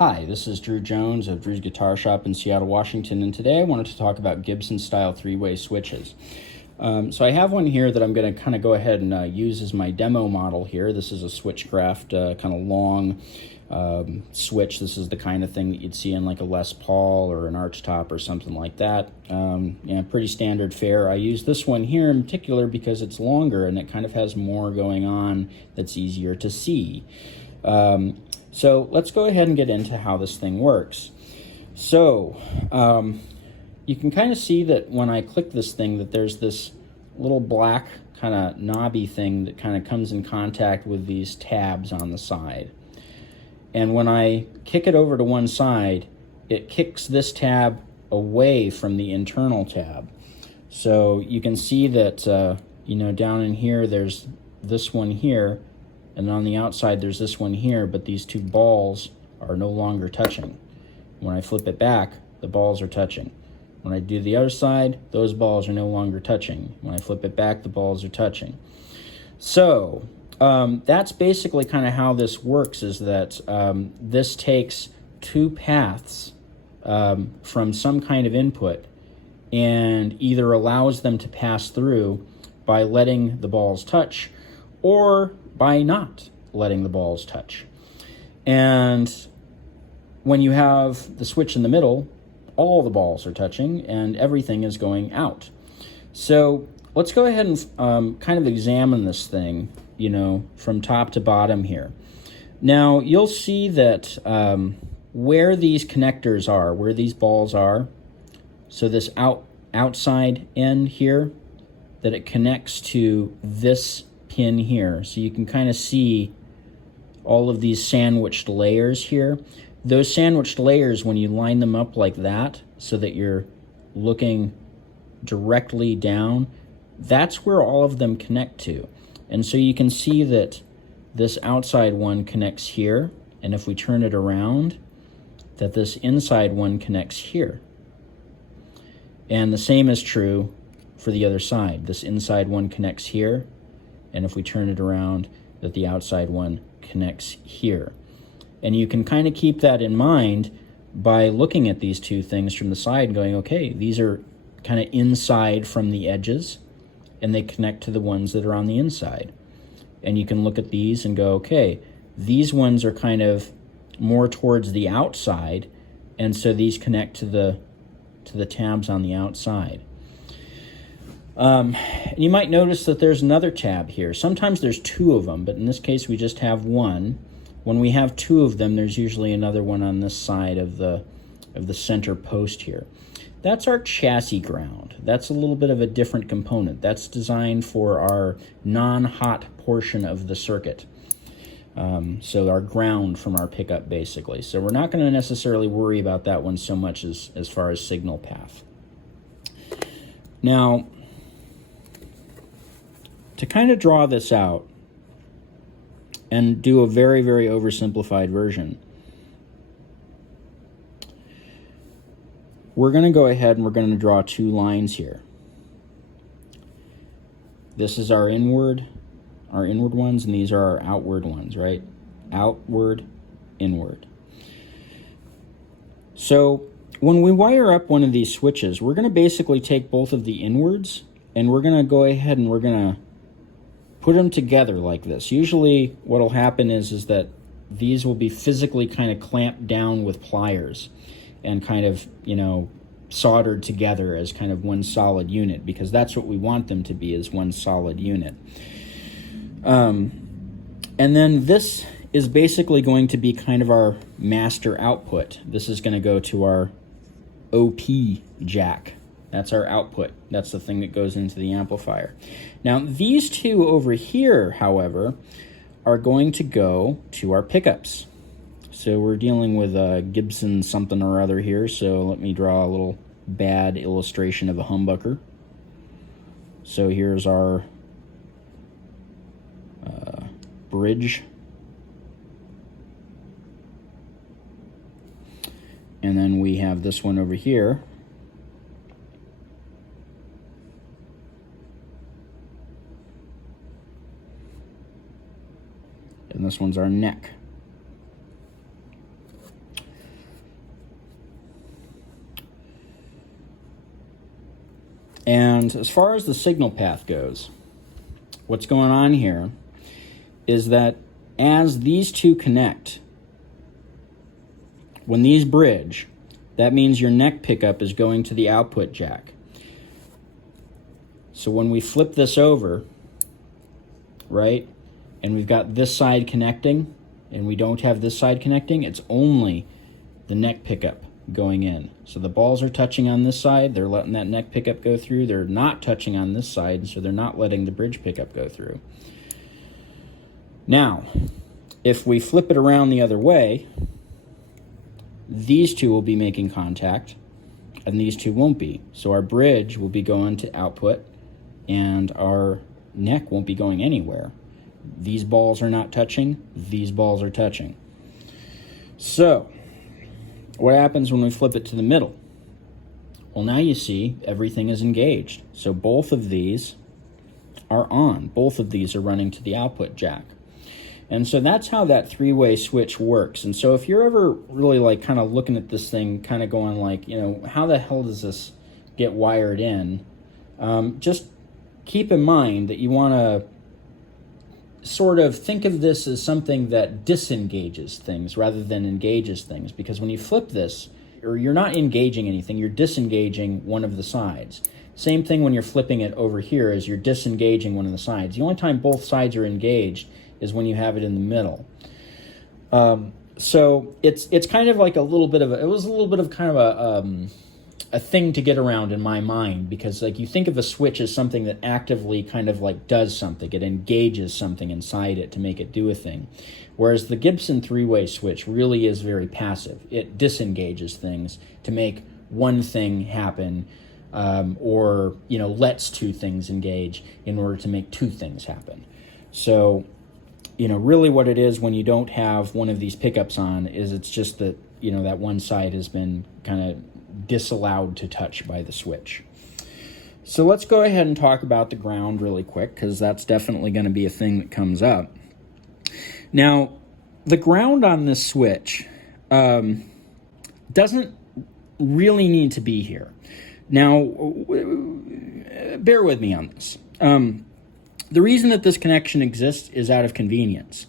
Hi, this is Drew Jones of Drew's Guitar Shop in Seattle, Washington, and today I wanted to talk about Gibson style three-way switches. So I have one here that I'm going to kind of go ahead and use as my demo model here. This is a Switchcraft kind of long switch. This is the kind of thing that you'd see in like a Les Paul or an Archtop or something like that. Yeah, pretty standard fare. I use this one here in particular because it's longer and it kind of has more going on that's easier to see. So let's go ahead and get into how this thing works. So you can kind of see that when I click this thing that there's this little black kind of knobby thing that kind of comes in contact with these tabs on the side. And when I kick it over to one side, it kicks this tab away from the internal tab. So you can see that, down in here there's this one here, and on the outside there's this one here, but these two balls are no longer touching. When I flip it back, the balls are touching. When I do the other side, those balls are no longer touching. When I flip it back, the balls are touching. So that's basically kind of how this works, is that this takes two paths from some kind of input and either allows them to pass through by letting the balls touch or by not letting the balls touch. And when you have the switch in the middle, all the balls are touching and everything is going out. So let's go ahead and kind of examine this thing, from top to bottom here. Now you'll see that where these connectors are, where these balls are, so this outside end here, that it connects to this pin here. So you can kind of see all of these sandwiched layers here. Those sandwiched layers, when you line them up like that so that you're looking directly down, that's where all of them connect to. And so you can see that this outside one connects here, and if we turn it around, that this inside one connects here. And the same is true for the other side. This inside one connects here, and if we turn it around, that the outside one connects here. And you can kind of keep that in mind by looking at these two things from the side and going, okay, these are kind of inside from the edges, and they connect to the ones that are on the inside. And you can look at these and go, okay, these ones are kind of more towards the outside, and so these connect to the tabs on the outside. You might notice that there's another tab here. Sometimes there's two of them, but in this case we just have one. When we have two of them, there's usually another one on this side of the center post here. That's our chassis ground. That's a little bit of a different component. That's designed for our non-hot portion of the circuit. So our ground from our pickup, basically. So we're not going to necessarily worry about that one so much as far as signal path. Now, to kind of draw this out and do a very, very oversimplified version, we're going to go ahead and we're going to draw two lines here. This is our inward ones, and these are our outward ones, right? Outward, inward. So when we wire up one of these switches, we're going to basically take both of the inwards and we're going to go ahead and we're going to put them together like this. Usually what will happen is that these will be physically kind of clamped down with pliers and kind of, soldered together as kind of one solid unit, because that's what we want them to be, is one solid unit. And then this is basically going to be kind of our master output. This is going to go to our OP jack. That's our output. That's the thing that goes into the amplifier. Now, these two over here, however, are going to go to our pickups. So we're dealing with a Gibson something or other here, so let me draw a little bad illustration of a humbucker. So here's our bridge. And then we have this one over here. And this one's our neck. And as far as the signal path goes, what's going on here is that as these two connect, when these bridge, that means your neck pickup is going to the output jack. So when we flip this over, right, and we've got this side connecting, and we don't have this side connecting, it's only the neck pickup going in. So the balls are touching on this side, they're letting that neck pickup go through, they're not touching on this side, so they're not letting the bridge pickup go through. Now, if we flip it around the other way, these two will be making contact, and these two won't be. So our bridge will be going to output, and our neck won't be going anywhere. These balls are not touching, these balls are touching. So, what happens when we flip it to the middle? Well, now you see everything is engaged. So both of these are on. Both of these are running to the output jack. And so that's how that three-way switch works. And so if you're ever really like kind of looking at this thing, kind of going like, you know, how the hell does this get wired in? Just keep in mind that you want to sort of think of this as something that disengages things rather than engages things, because when you flip this, or you're not engaging anything, you're disengaging one of the sides. Same thing when you're flipping it over here, is you're disengaging one of the sides. The only time both sides are engaged is when you have it in the middle. So it's kind of like a little bit of a thing to get around in my mind, because like you think of a switch as something that actively kind of like does something. It engages something inside it to make it do a thing. Whereas the Gibson three-way switch really is very passive. It disengages things to make one thing happen, or, you know, lets two things engage in order to make two things happen. So, you know, really what it is when you don't have one of these pickups on is it's just that, you know, that one side has been kind of disallowed to touch by the switch. So let's go ahead and talk about the ground really quick, because that's definitely going to be a thing that comes up. Now, the ground on this switch doesn't really need to be here. Now, bear with me on this. The reason that this connection exists is out of convenience,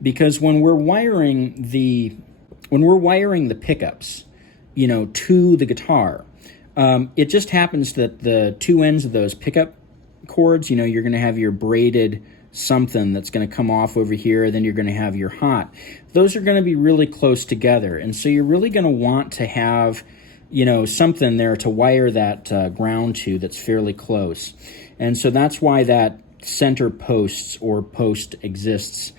because when we're wiring the pickups, you know, to the guitar, it just happens that the two ends of those pickup cords, you know, you're going to have your braided something that's going to come off over here, then you're going to have your hot. Those are going to be really close together, and so you're really going to want to have, you know, something there to wire that ground to that's fairly close. And so that's why that center post exists.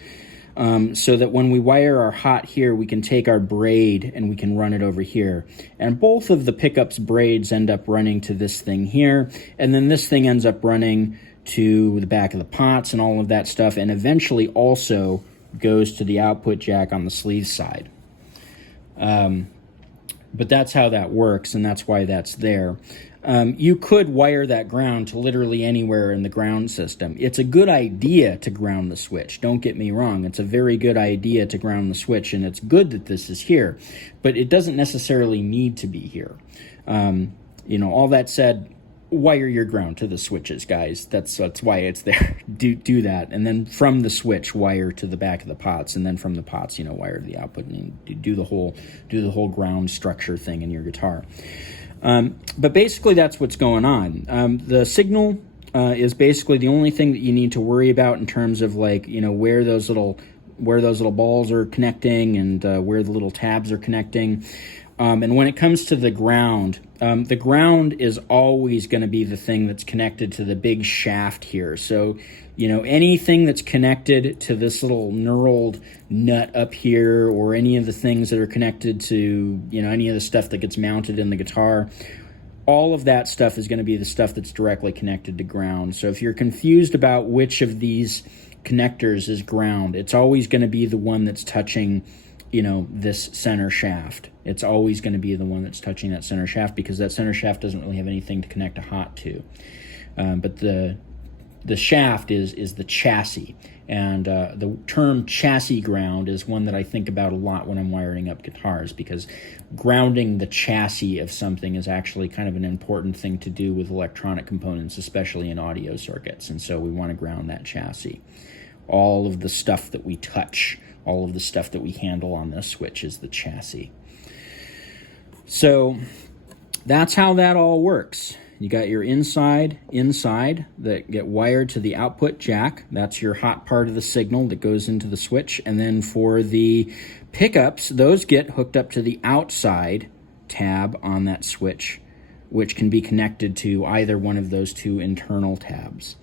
So that when we wire our hot here, we can take our braid and we can run it over here. And both of the pickups braids end up running to this thing here, and then this thing ends up running to the back of the pots and all of that stuff, and eventually also goes to the output jack on the sleeve side. But that's how that works, and that's why that's there. You could wire that ground to literally anywhere in the ground system. It's a good idea to ground the switch. Don't get me wrong. It's a very good idea to ground the switch, and it's good that this is here. But it doesn't necessarily need to be here. You know, all that said, wire your ground to the switches, guys. That's why it's there. Do that, and then from the switch, wire to the back of the pots, and then from the pots, you know, wire to the output, and do the whole ground structure thing in your guitar. But basically, that's what's going on. The signal is basically the only thing that you need to worry about in terms of, like, you know, where those little balls are connecting and where the little tabs are connecting. And when it comes to the ground is always going to be the thing that's connected to the big shaft here. So, you know, anything that's connected to this little knurled nut up here, or any of the things that are connected to, you know, any of the stuff that gets mounted in the guitar, all of that stuff is going to be the stuff that's directly connected to ground. So if you're confused about which of these connectors is ground, it's always going to be the one that's touching, you know, this center shaft. It's always going to be the one that's touching that center shaft, because that center shaft doesn't really have anything to connect a hot to. But the the shaft is the chassis. And the term chassis ground is one that I think about a lot when I'm wiring up guitars, because grounding the chassis of something is actually kind of an important thing to do with electronic components, especially in audio circuits. And so we want to ground that chassis. All of the stuff that we touch, all of the stuff that we handle on this switch is the chassis. So that's how that all works. You got your inside that get wired to the output jack. That's your hot part of the signal that goes into the switch. And then for the pickups, those get hooked up to the outside tab on that switch, which can be connected to either one of those two internal tabs.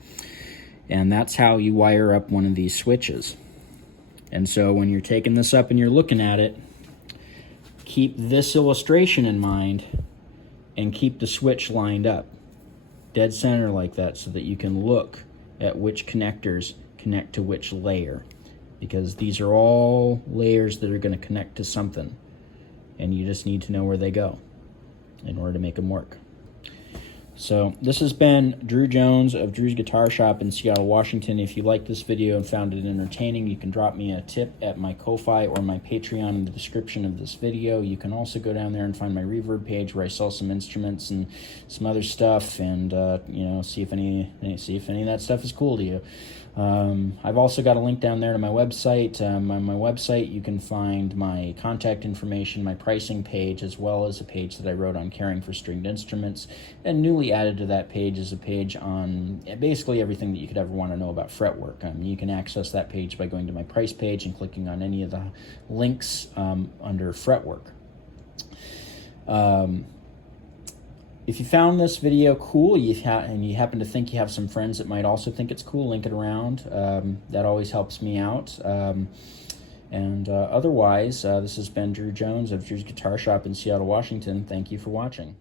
And that's how you wire up one of these switches. And so when you're taking this up and you're looking at it, keep this illustration in mind and keep the switch lined up dead center like that, so that you can look at which connectors connect to which layer, because these are all layers that are going to connect to something, and you just need to know where they go in order to make them work. So this has been Drew Jones of Drew's Guitar Shop in Seattle, Washington. If you liked this video and found it entertaining, you can drop me a tip at my Ko-Fi or my Patreon in the description of this video. You can also go down there and find my Reverb page, where I sell some instruments and some other stuff, and you know, see if any of that stuff is cool to you. I've also got a link down there to my website. On my website, you can find my contact information, my pricing page, as well as a page that I wrote on caring for stringed instruments. And newly added to that page is a page on basically everything that you could ever want to know about fretwork. You can access that page by going to my price page and clicking on any of the links under fretwork. If you found this video cool, and you happen to think you have some friends that might also think it's cool, link it around. That always helps me out. Otherwise, this has been Drew Jones of Drew's Guitar Shop in Seattle, Washington. Thank you for watching.